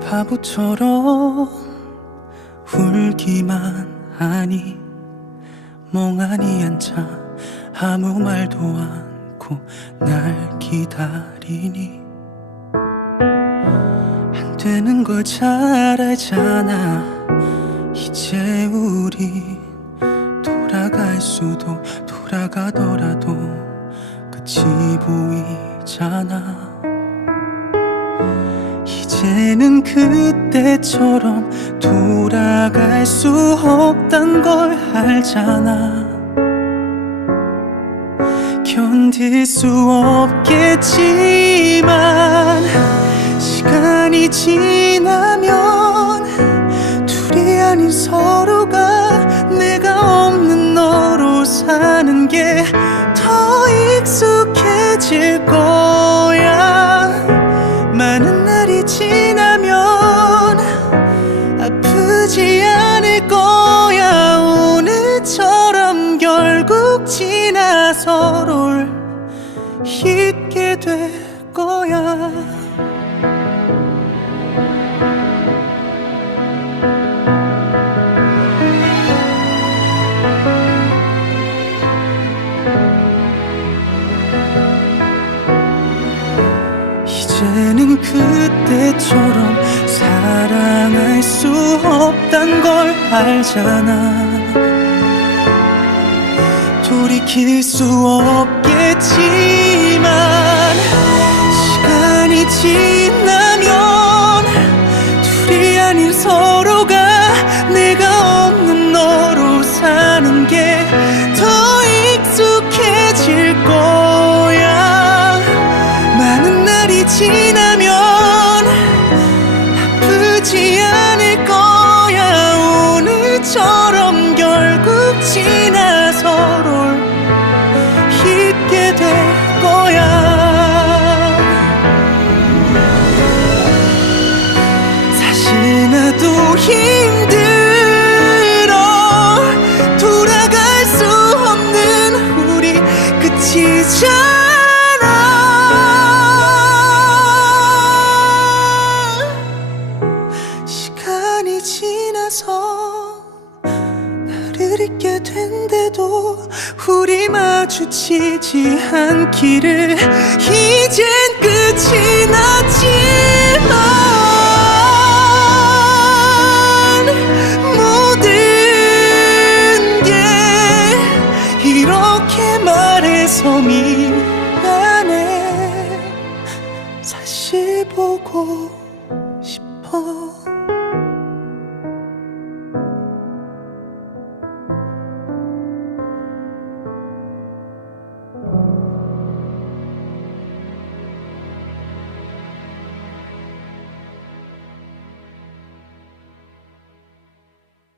바보처럼 울기만 하니 멍하니 앉아 아무 말도 않고 날 기다리니 안 되는 걸 잘 알잖아. 이제 우리 돌아갈 수도 돌아가더라도 끝이 보이잖아 이제는 그때처럼 돌아갈 수 없단 걸 알잖아. 견딜 수 없겠지만 시간이 지나면 둘이 아닌 서로가 지나 서로를 잊게 될 거야. 이제는 그때처럼 사랑할 수 없단 걸 알잖아 돌이킬 수 없겠지만 시간이 지나면 둘이 아닌 서로가 내가 없는 너로 사는 게 더 익숙해질 거야. 많은 날이 아프지 나도 힘들어. 돌아갈 수 없는 우리 끝이잖아. 시간이 지나서 나를 잊게 된데도 우리 마주치지 않기를 이젠 말해서 미안해 사실 보고 싶어